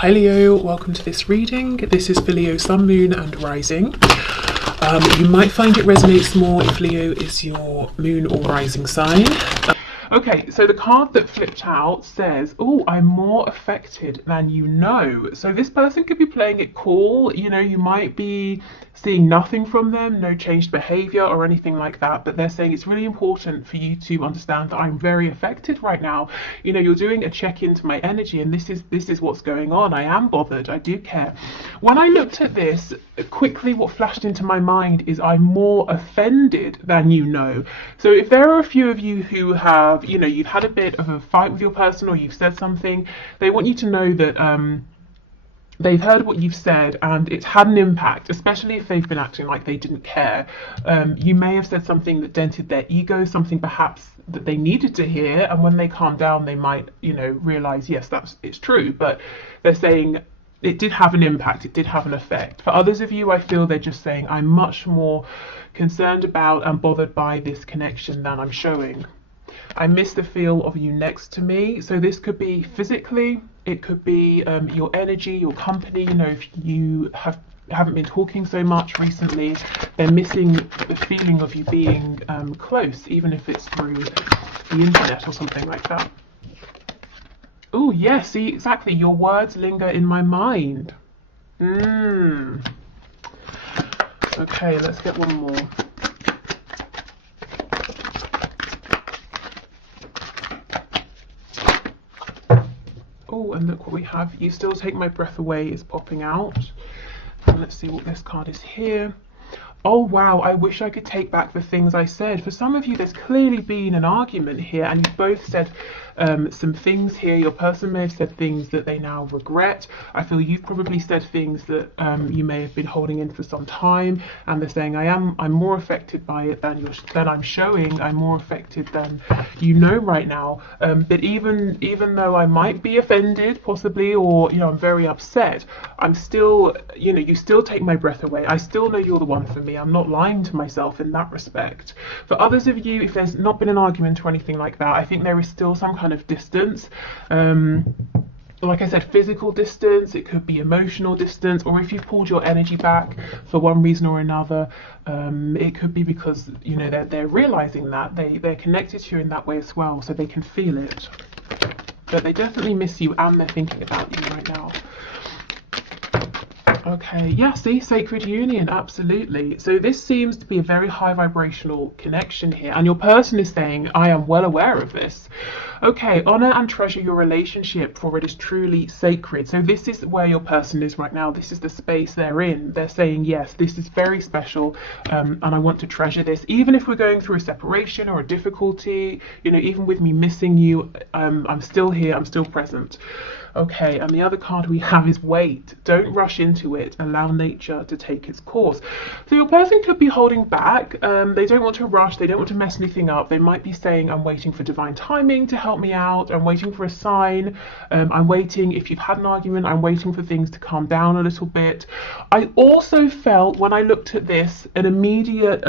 Hi Leo, welcome to this reading. This is for Leo Sun, Moon and Rising. You might find it resonates more if Leo is your moon or rising sign. Okay, so the card that flipped out says, oh, I'm more affected than you know. So this person could be playing it cool. You know, you might be seeing nothing from them, no changed behavior or anything like that, but they're saying it's really important for you to understand that I'm very affected right now. You know, you're doing a check into my energy, and this is what's going on. I am bothered. I do care. When I looked at this, quickly what flashed into my mind is I'm more offended than you know. So if there are a few of you who have, you know, you've had a bit of a fight with your person or you've said something, they want you to know that they've heard what you've said and it's had an impact, especially if they've been acting like they didn't care. You may have said something that dented their ego, something perhaps that they needed to hear, and when they calm down they might, you know, realize, yes, it's true, but they're saying it did have an impact, it did have an effect. For others of you, I feel they're just saying I'm much more concerned about and bothered by this connection than I'm showing. I miss the feel of you next to me. So this could be physically, it could be your energy, your company. You know, if you haven't been talking so much recently, they're missing the feeling of you being close, even if it's through the internet or something like that. Oh, yeah, see, exactly. Your words linger in my mind. Okay, let's get one more. Oh, and look what we have. You still take my breath away is popping out. And let's see what this card is here. Oh wow, I wish I could take back the things I said. For some of you, there's clearly been an argument here, and you've both said some things here. Your person may have said things that they now regret. I feel you've probably said things that you may have been holding in for some time, and they're saying I'm more affected by it than I'm showing. I'm more affected than you know right now. But even though I might be offended, possibly, or, you know, I'm very upset, I'm still, you know, you still take my breath away. I still know you're the one for me. I'm not lying to myself in that respect. For others of you, if there's not been an argument or anything like that, I think there is still some kind of distance. Like I said, physical distance, it could be emotional distance, or if you've pulled your energy back for one reason or another, it could be because, you know, they're realizing that they're connected to you in that way as well, so they can feel it. But they definitely miss you and they're thinking about you right now. Okay, yeah, see, sacred union, absolutely. So this seems to be a very high vibrational connection here, and your person is saying, I am well aware of this. Okay, honor and treasure your relationship, for it is truly sacred. So this is where your person is right now. This is the space they're in. They're saying, yes, this is very special, and I want to treasure this. Even if we're going through a separation or a difficulty, you know, even with me missing you, I'm still here, I'm still present. Okay, and the other card we have is wait. Don't rush into it. Allow nature to take its course. So your person could be holding back. They don't want to rush. They don't want to mess anything up. They might be saying, I'm waiting for divine timing to help me out. I'm waiting for a sign. I'm waiting, if you've had an argument, I'm waiting for things to calm down a little bit. I also felt, when I looked at this, an immediate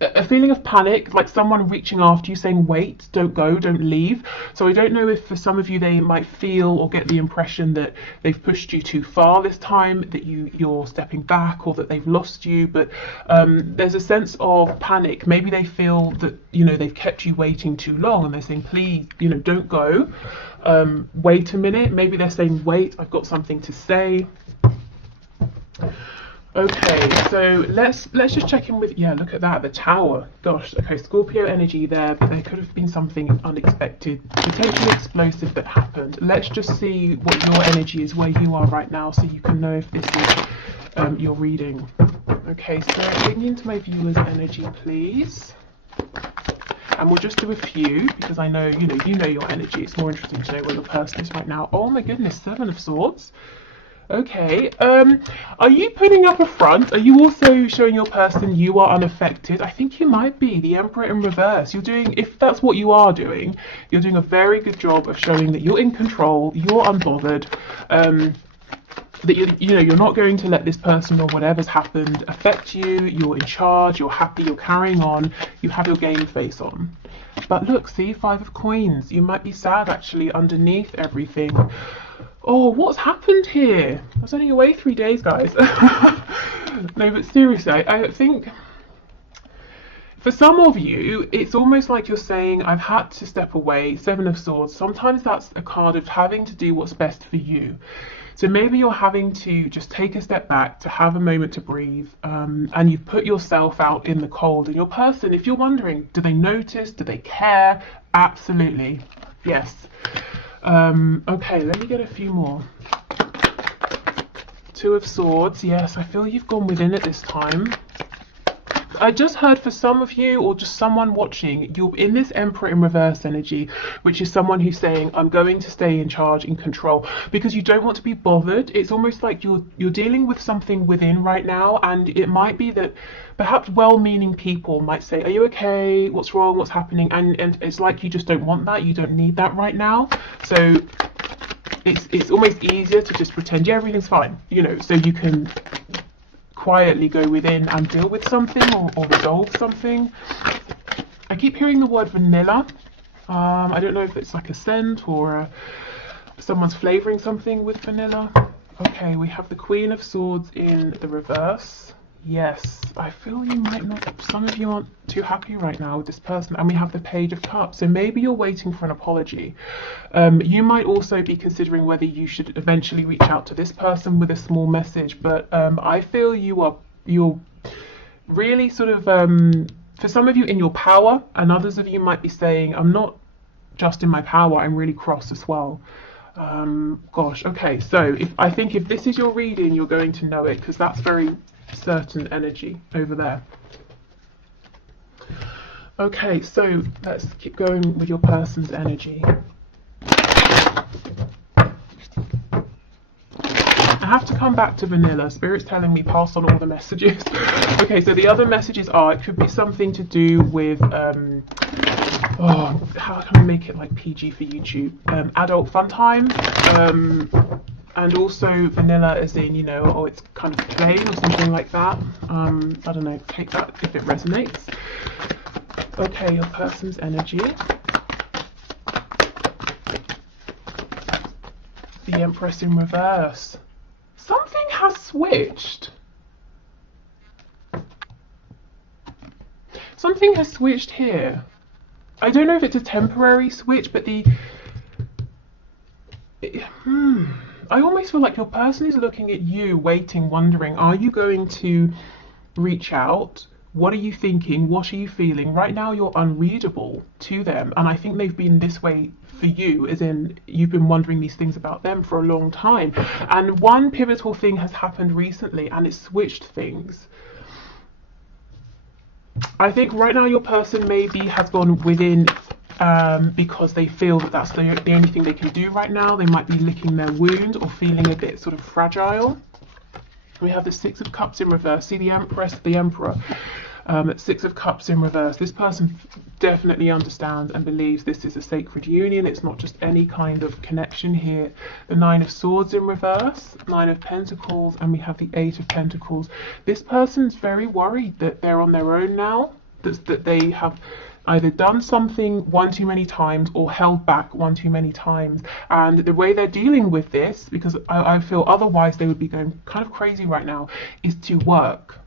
a feeling of panic, like someone reaching after you saying, wait, don't go, don't leave. So I don't know if for some of you they might feel or get the impression that they've pushed you too far this time, that you're stepping back, or that they've lost you, but there's a sense of panic. Maybe they feel that, you know, they've kept you waiting too long and they're saying, please, you know, don't go, wait a minute. Maybe they're saying, wait, I've got something to say. Okay, so let's just check in with, yeah, look at that, the Tower. Gosh, okay, Scorpio energy there, but there could have been something unexpected, potentially explosive that happened. Let's just see what your energy is, where you are right now, so you can know if this is your reading. Okay, so digging into my viewer's energy, please. And we'll just do a few, because I know, you know your energy. It's more interesting to know where your person is right now. Oh my goodness, Seven of Swords. Okay, are you putting up a front? Are you also showing your person you are unaffected? I think you might be. The Emperor in reverse. You're doing, if that's what you are doing, you're doing a very good job of showing that you're in control, you're unbothered. that you're not going to let this person or whatever's happened affect you. You're in charge, you're happy, you're carrying on, you have your game face on. But look, see, 5 of Coins. You might be sad actually underneath everything. Oh, what's happened here? I was only away 3 days, guys. No, but seriously, I think for some of you, it's almost like you're saying, I've had to step away. 7 of Swords. Sometimes that's a card of having to do what's best for you. So maybe you're having to just take a step back, to have a moment to breathe, and you've put yourself out in the cold. And your person, if you're wondering, do they notice? Do they care? Absolutely. Yes. Okay, let me get a few more. 2 of Swords. Yes, I feel you've gone within it this time. I just heard for some of you, or just someone watching, you're in this Emperor in reverse energy, which is someone who's saying, I'm going to stay in charge, in control, because you don't want to be bothered. It's almost like you're dealing with something within right now, and it might be that perhaps well-meaning people might say, are you okay? What's wrong? What's happening? And it's like you just don't want that. You don't need that right now. So it's almost easier to just pretend, yeah, everything's fine, you know, so you can quietly go within and deal with something or resolve something. I keep hearing the word vanilla. I don't know if it's like a scent or someone's flavoring something with vanilla. Okay, we have the Queen of Swords in the reverse. Yes, I feel you might not, some of you aren't too happy right now with this person. And we have the Page of Cups. So maybe you're waiting for an apology. You might also be considering whether you should eventually reach out to this person with a small message. But I feel you're really sort of, for some of you, in your power, and others of you might be saying, I'm not just in my power, I'm really cross as well. Gosh, okay, so I think if this is your reading, you're going to know it, because that's very certain energy over there. Okay, so let's keep going with your person's energy. I have to come back to vanilla. Spirit's telling me pass on all the messages. Okay, so the other messages are, it could be something to do with how can I make it like PG for YouTube? Adult fun time. And also vanilla as in, you know, oh, it's kind of plain or something like that. I don't know, take that if it resonates. Okay, your person's energy. The Empress in reverse. Something has switched. Something has switched here. I don't know if it's a temporary switch, but I almost feel like your person is looking at you, waiting, wondering, are you going to reach out? What are you thinking? What are you feeling? Right now you're unreadable to them, and I think they've been this way for you, as in you've been wondering these things about them for a long time. And one pivotal thing has happened recently, and it's switched things. I think right now your person maybe has gone within because they feel that that's the only thing they can do right now. They might be licking their wound or feeling a bit sort of fragile. We have the 6 of Cups in reverse. See the Empress, the Emperor. 6 of Cups in reverse. This person definitely understands and believes this is a sacred union. It's not just any kind of connection here. The 9 of Swords in reverse, 9 of Pentacles, and we have the 8 of Pentacles. This person's very worried that they're on their own now, that they have either done something one too many times or held back one too many times. And the way they're dealing with this, because I feel otherwise they would be going kind of crazy right now, is to work.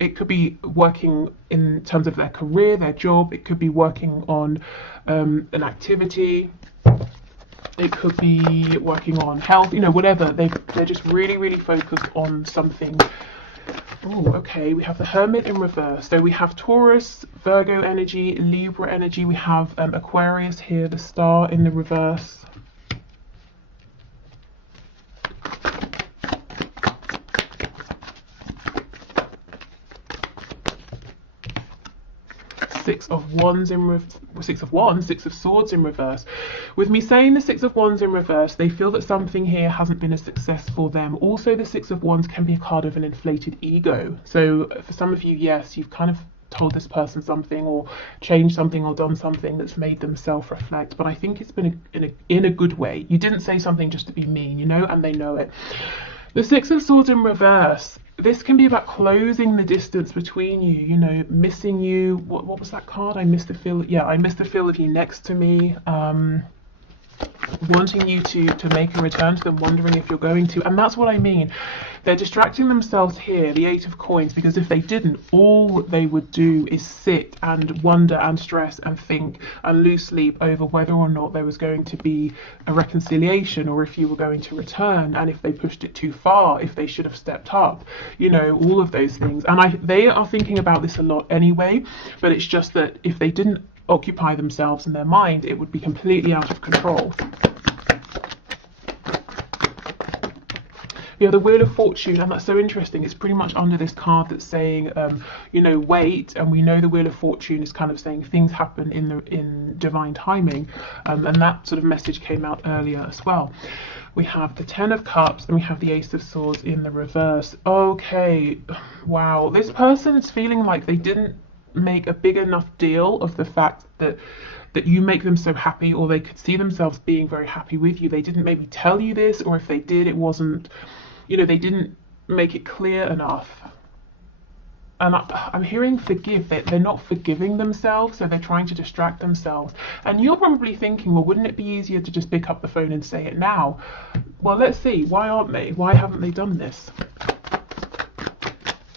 It could be working in terms of their career, their job. It could be working on an activity. It could be working on health, you know, whatever. They're just really, really focused on something. Oh, okay, we have the Hermit in reverse. So we have Taurus, Virgo energy, Libra energy. We have Aquarius here, the Star in the reverse. Six of Swords in reverse. With me saying the 6 of Wands in reverse, they feel that something here hasn't been a success for them. Also, the 6 of Wands can be a card of an inflated ego. So for some of you, yes, you've kind of told this person something or changed something or done something that's made them self-reflect, but I think it's been in a good way. You didn't say something just to be mean, you know, and they know it. The Six of Swords in reverse. This can be about closing the distance between you, you know, missing you. What was that card? I missed the feel. Yeah, I missed the feel of you next to me. Wanting you to make a return to them, wondering if you're going to. And that's what I mean. They're distracting themselves here, the Eight of Coins, because if they didn't, all they would do is sit and wonder and stress and think and lose sleep over whether or not there was going to be a reconciliation, or if you were going to return, and if they pushed it too far, if they should have stepped up, you know, all of those things. And they are thinking about this a lot anyway, but it's just that if they didn't occupy themselves in their mind, it would be completely out of control. Yeah, the Wheel of Fortune, and that's so interesting. It's pretty much under this card that's saying, you know, wait, and we know the Wheel of Fortune is kind of saying things happen in divine timing, and that sort of message came out earlier as well. We have the Ten of Cups, and we have the Ace of Swords in the reverse. Okay, wow, this person is feeling like they didn't make a big enough deal of the fact that you make them so happy, or they could see themselves being very happy with you. They didn't maybe tell you this, or if they did, it wasn't, you know, they didn't make it clear enough. And I'm hearing forgive. They're not forgiving themselves, so they're trying to distract themselves. And you're probably thinking, well, wouldn't it be easier to just pick up the phone and say it now? Well, let's see. Why aren't they? Why haven't they done this?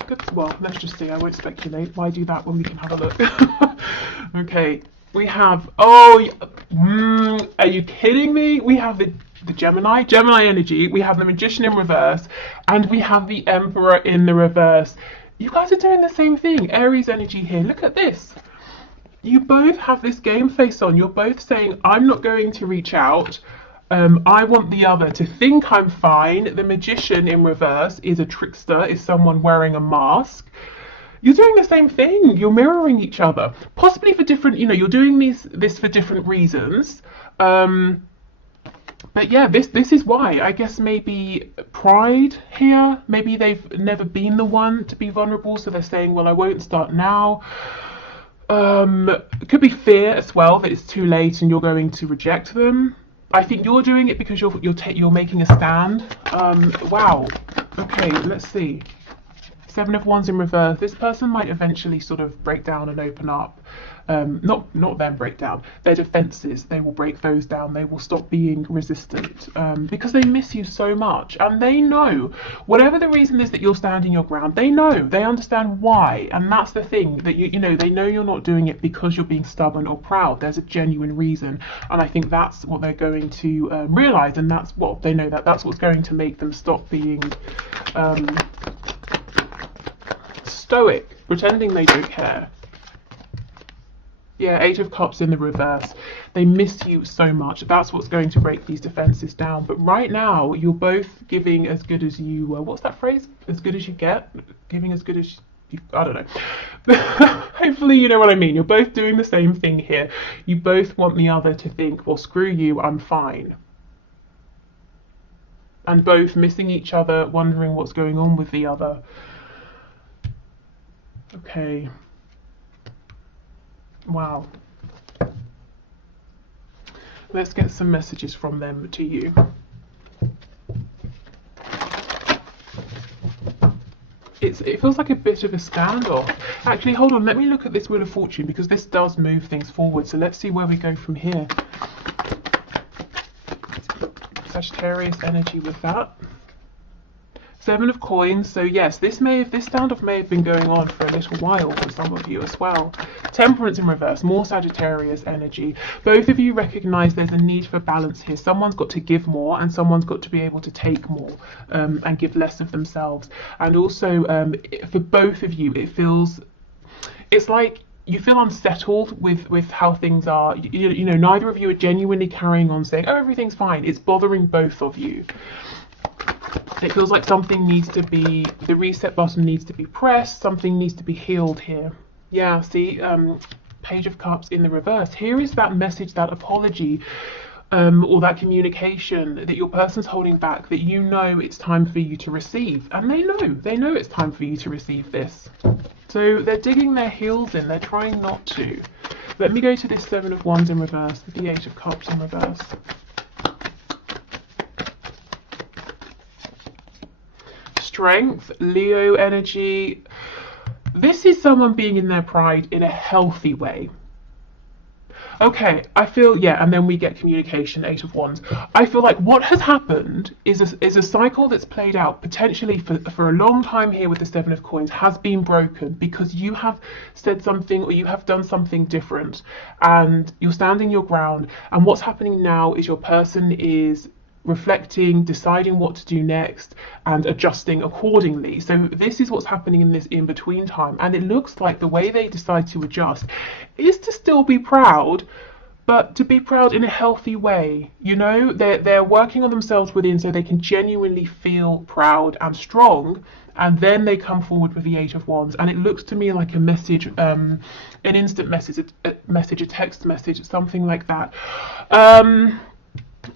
Good. Well, let's just see. I won't speculate. Why do that when we can have a look? Okay. We have, are you kidding me? We have the Gemini energy, we have the Magician in reverse, and we have the Emperor in the reverse. You guys are doing the same thing. Aries energy here. Look at this. You both have this game face on. You're both saying, I'm not going to reach out. I want the other to think I'm fine. The Magician in reverse is a trickster, is someone wearing a mask. You're doing the same thing. You're mirroring each other, possibly for different, you know, you're doing this for different reasons. But yeah, this is why. I guess maybe pride here. Maybe they've never been the one to be vulnerable, so they're saying, well, I won't start now. It could be fear as well, that it's too late and you're going to reject them. I think you're doing it because you're making a stand. Wow. Okay, let's see. Seven of Wands in reverse. This person might eventually sort of break down and open up. Not them break down. Their defenses, they will break those down. They will stop being resistant because they miss you so much. And they know, whatever the reason is that you're standing your ground, they know, they understand why. And that's the thing, that you know, they know you're not doing it because you're being stubborn or proud. There's a genuine reason. And I think that's what they're going to realize. And that's what they know, that's what's going to make them stop being stoic, pretending they don't care. Yeah, Eight of Cups in the reverse. They miss you so much. That's what's going to break these defenses down. But right now, you're both giving as good as you... what's that phrase? As good as you get? Giving as good as you... I don't know. Hopefully you know what I mean. You're both doing the same thing here. You both want the other to think, well, screw you, I'm fine. And both missing each other, wondering what's going on with the other. Okay. Wow. Let's get some messages from them to you. It feels like a bit of a standoff. Actually, hold on, let me look at this Wheel of Fortune, because this does move things forward. So let's see where we go from here. Sagittarius energy with that. Seven of Coins. So yes, this standoff may have been going on for a little while for some of you as well. Temperance in reverse, more Sagittarius energy. Both of you recognize there's a need for balance here. Someone's got to give more and someone's got to be able to take more and give less of themselves. And also for both of you, it's like you feel unsettled with how things are. You know, neither of you are genuinely carrying on saying, oh, everything's fine. It's bothering both of you. It feels like something needs to be, the reset button needs to be pressed, something needs to be healed here. Yeah, see, Page of Cups in the reverse. Here is that message, that apology, or that communication that your person's holding back, that you know it's time for you to receive. And they know it's time for you to receive this. So they're digging their heels in, they're trying not to. Let me go to this Seven of Wands in reverse, the Eight of Cups in reverse. strength, Leo energy. This is someone being in their pride in a healthy way. Okay, I feel, yeah, and then we get communication, Eight of Wands. I feel like what has happened is a cycle that's played out potentially for a long time here with the Seven of Coins has been broken because you have said something or you have done something different and you're standing your ground. And what's happening now is your person is reflecting, deciding what to do next, and adjusting accordingly. So this is what's happening in this in between time, and it looks like the way they decide to adjust is to still be proud, but to be proud in a healthy way. You know, they're working on themselves within so they can genuinely feel proud and strong, and then they come forward with the Eight of Wands, and it looks to me like a message, an instant message, a text message, something like that.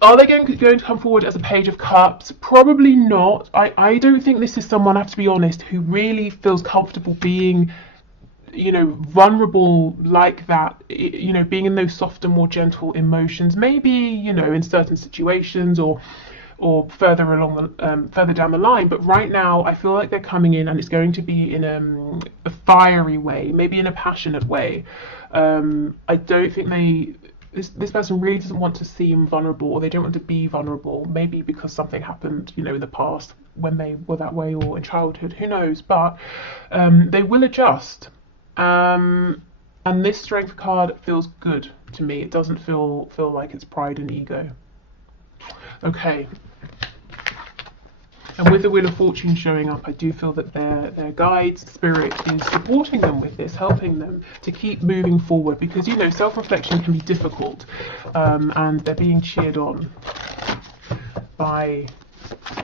Are they going to come forward as a Page of Cups? Probably not. I don't think this is someone, I have to be honest, who really feels comfortable being, you know, vulnerable like that, you know, being in those softer, more gentle emotions, maybe, you know, in certain situations or further along the further down the line. But right now I feel like they're coming in and it's going to be in a fiery way, maybe in a passionate way. I don't think this person really doesn't want to seem vulnerable, or they don't want to be vulnerable, maybe because something happened, you know, in the past when they were that way, or in childhood, who knows. But they will adjust, and this Strength card feels good to me. It doesn't feel like it's pride and ego. Okay. And with the Wheel of Fortune showing up, I do feel that their guides, spirit, is supporting them with this, helping them to keep moving forward, because, you know, self-reflection can be difficult, and they're being cheered on by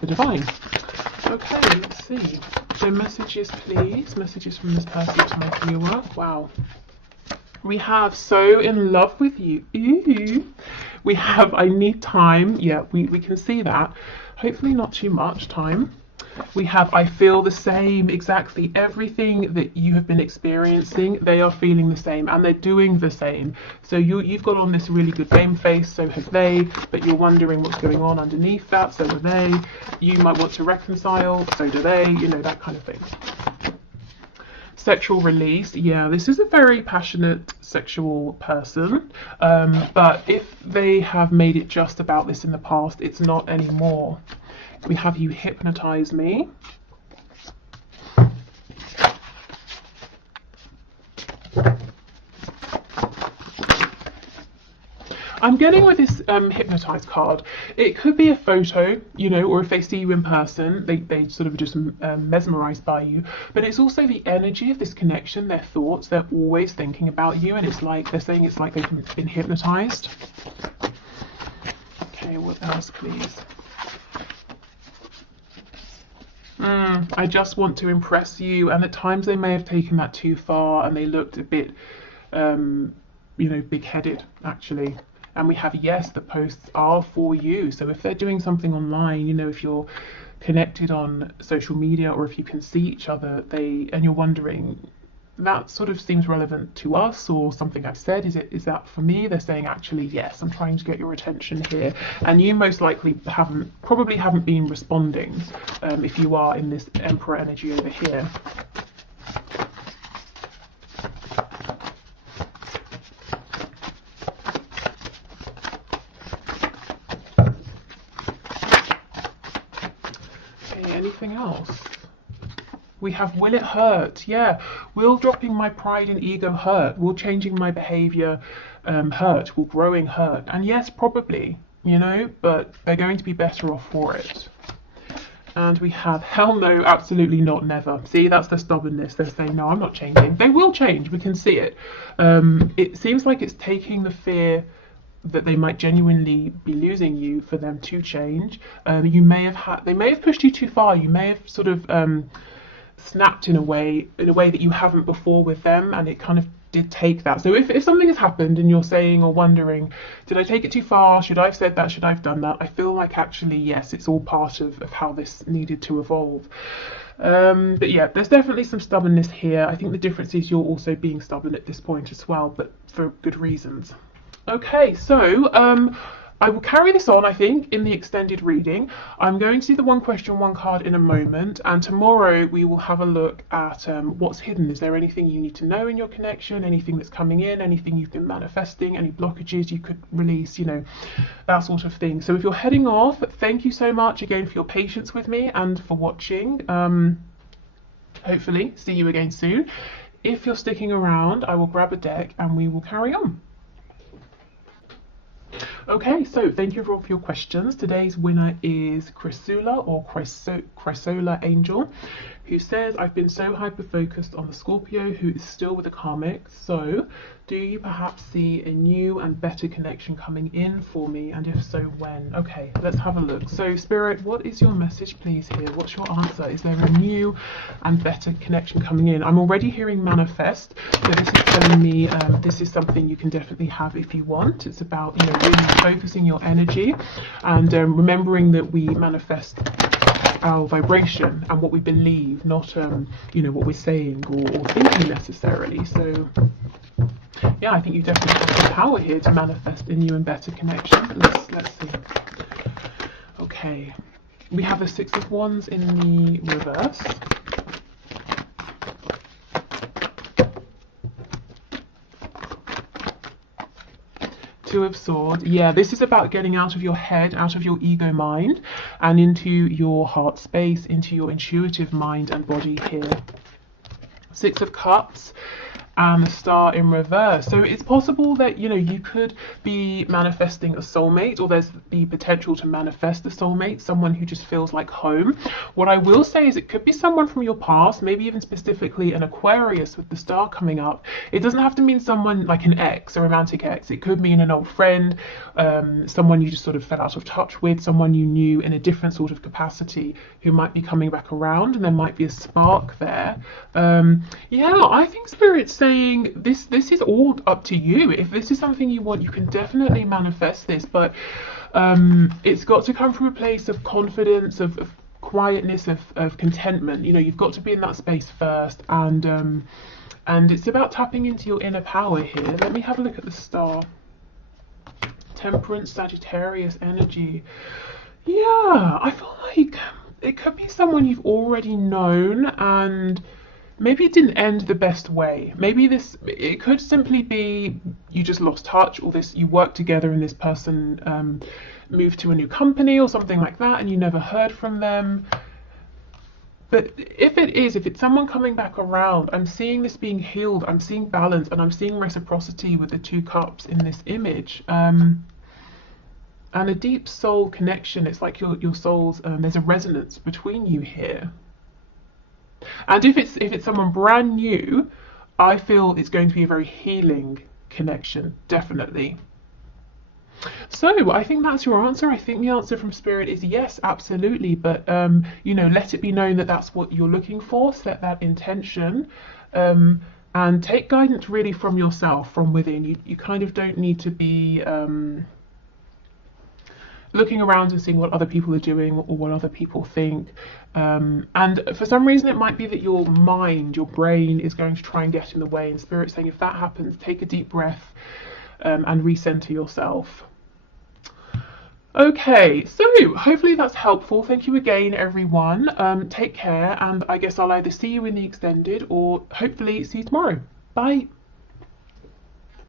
the divine. Okay, let's see. So messages, please. Messages from this person to my viewer. Wow. We have so in love with you. Ooh. We have I need time. Yeah, we can see that. Hopefully not too much time. We have I feel the same. Exactly everything that you have been experiencing, they are feeling the same and they're doing the same. So you've got on this really good game face, so have they, but you're wondering what's going on underneath that, so do they. You might want to reconcile, so do they, you know, that kind of thing. Sexual release, yeah, this is a very passionate sexual person, but if they have made it just about this in the past, it's not anymore. We have you hypnotize me. I'm getting with this hypnotize card, it could be a photo, you know, or if they see you in person, they sort of just mesmerized by you, but it's also the energy of this connection, their thoughts, they're always thinking about you, and it's like they're saying it's like they've been hypnotized. Okay, what else, please? I just want to impress you, and at times they may have taken that too far and they looked a bit, you know, big-headed, actually. And we have, yes, the posts are for you. So if they're doing something online, you know, if you're connected on social media or if you can see each other, and you're wondering, that sort of seems relevant to us or something I've said, is that for me? They're saying, actually, yes, I'm trying to get your attention here. And you most likely probably haven't been responding if you are in this Emperor energy over here. Anything else? We have will it hurt? Yeah, will dropping my pride and ego hurt? Will changing my behavior hurt? Will growing hurt? And yes, probably, you know, but they're going to be better off for it. And we have hell no, absolutely not, never. See, that's their stubbornness. They're saying, no, I'm not changing. They will change, we can see it. It seems like it's taking the fear that they might genuinely be losing you for them to change. They may have pushed you too far. You may have sort of snapped in a way that you haven't before with them, and it kind of did take that. So if something has happened and you're saying or wondering, did I take it too far? Should I have said that? Should I have done that? I feel like actually, yes, it's all part of how this needed to evolve. But yeah, there's definitely some stubbornness here. I think the difference is you're also being stubborn at this point as well, but for good reasons. Okay, so I will carry this on, I think, in the extended reading. I'm going to do the one question, one card in a moment, and tomorrow we will have a look at what's hidden. Is there anything you need to know in your connection, anything that's coming in, anything you've been manifesting, any blockages you could release, you know, that sort of thing. So if you're heading off, thank you so much again for your patience with me and for watching. Hopefully, see you again soon. If you're sticking around, I will grab a deck and we will carry on. Okay, so thank you for your questions. Today's winner is Chrysula or Chrysola Angel, who says, I've been so hyper-focused on the Scorpio who is still with the karmic, so do you perhaps see a new and better connection coming in for me, and if so, when? Okay, let's have a look. So Spirit, what is your message please here? What's your answer? Is there a new and better connection coming in? I'm already hearing manifest, so this is telling me this is something you can definitely have if you want. It's about, you know, really focusing your energy and remembering that we manifest our vibration and what we believe, not you know, what we're saying or thinking necessarily. So yeah, I think you definitely have the power here to manifest a new and better connection. Let's see. Okay, we have a Six of Wands in the reverse. Two of Swords. Yeah, this is about getting out of your head, out of your ego mind, and into your heart space, into your intuitive mind and body here. Six of Cups and the Star in reverse. So it's possible that, you know, you could be manifesting a soulmate, or there's the potential to manifest a soulmate, someone who just feels like home. What I will say is it could be someone from your past, maybe even specifically an Aquarius with the Star coming up. It doesn't have to mean someone like an ex, a romantic ex. It could mean an old friend, someone you just sort of fell out of touch with, someone you knew in a different sort of capacity who might be coming back around, and there might be a spark there. Yeah, I think Spirit's saying this is all up to you. If this is something you want, you can definitely manifest this, but it's got to come from a place of confidence, of quietness, of contentment. You know, you've got to be in that space first, and it's about tapping into your inner power here. Let me have a look at the Star. Temperance, Sagittarius energy. Yeah, I feel like it could be someone you've already known, and maybe it didn't end the best way. Maybe it could simply be you just lost touch, or you worked together and this person moved to a new company or something like that and you never heard from them. But if it's someone coming back around, I'm seeing this being healed, I'm seeing balance, and I'm seeing reciprocity with the Two Cups in this image. And a deep soul connection. It's like your souls, there's a resonance between you here. And if it's someone brand new, I feel it's going to be a very healing connection, definitely. So I think that's your answer. I think the answer from Spirit is yes, absolutely. But you know, let it be known that that's what you're looking for. Set that intention, and take guidance really from yourself, from within. You kind of don't need to be looking around and seeing what other people are doing or what other people think. And for some reason, it might be that your mind, your brain is going to try and get in the way. And Spirit's saying, if that happens, take a deep breath and recenter yourself. Okay, so hopefully that's helpful. Thank you again, everyone. Take care, and I guess I'll either see you in the extended or hopefully see you tomorrow. Bye.